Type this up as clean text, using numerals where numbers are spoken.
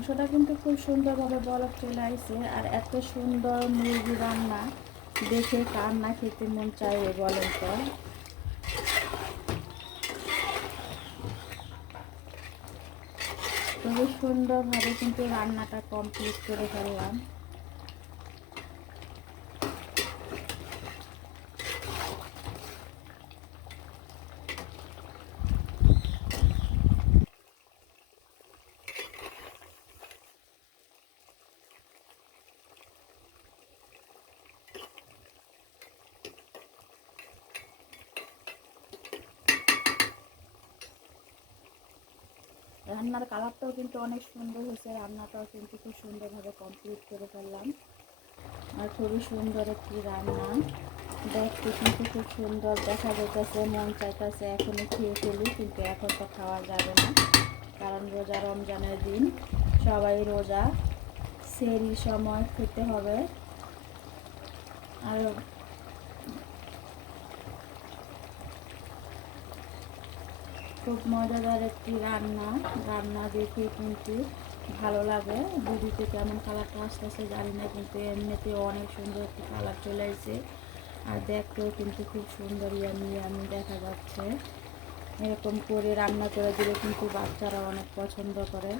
মাংসটা কিন্তু খুব সুন্দরভাবে বলক চলে আসছে। আর এত সুন্দর মুরগি রান্না দেখে কার না খেতে মন চাইবে বলেন তো। খুবই সুন্দরভাবে কিন্তু রান্নাটা কমপ্লিট করে ফেললাম। রান্নার কালারটাও কিন্তু অনেক সুন্দর হয়েছে, রান্নাটাও কিন্তু খুব সুন্দরভাবে কমপ্লিট করে ফেললাম। আর খুবই সুন্দর একটি রান্না, দেখতে কিন্তু খুব সুন্দর দেখা যাইতেছে, মন চাইতেছে এখনই খেয়ে ফেলি, কিন্তু এখন তো খাওয়া যাবে না, কারণ রোজা রমজানের দিন, সবাই রোজা, সেহরির সময় খেতে হবে। আর খুব মজাদার একটি রান্না দেখে কিন্তু ভালো লাগে। ভিডিওতে কেমন কালারটা আসতেছে জানি না, কিন্তু এমনিতে অনেক সুন্দর একটি কালার চলে এসেছে। আর দেখতেও কিন্তু খুব সুন্দর ইয়ামি দেখা যাচ্ছে। এরকম করে রান্না করে দিলে কিন্তু বাচ্চারা অনেক পছন্দ করে।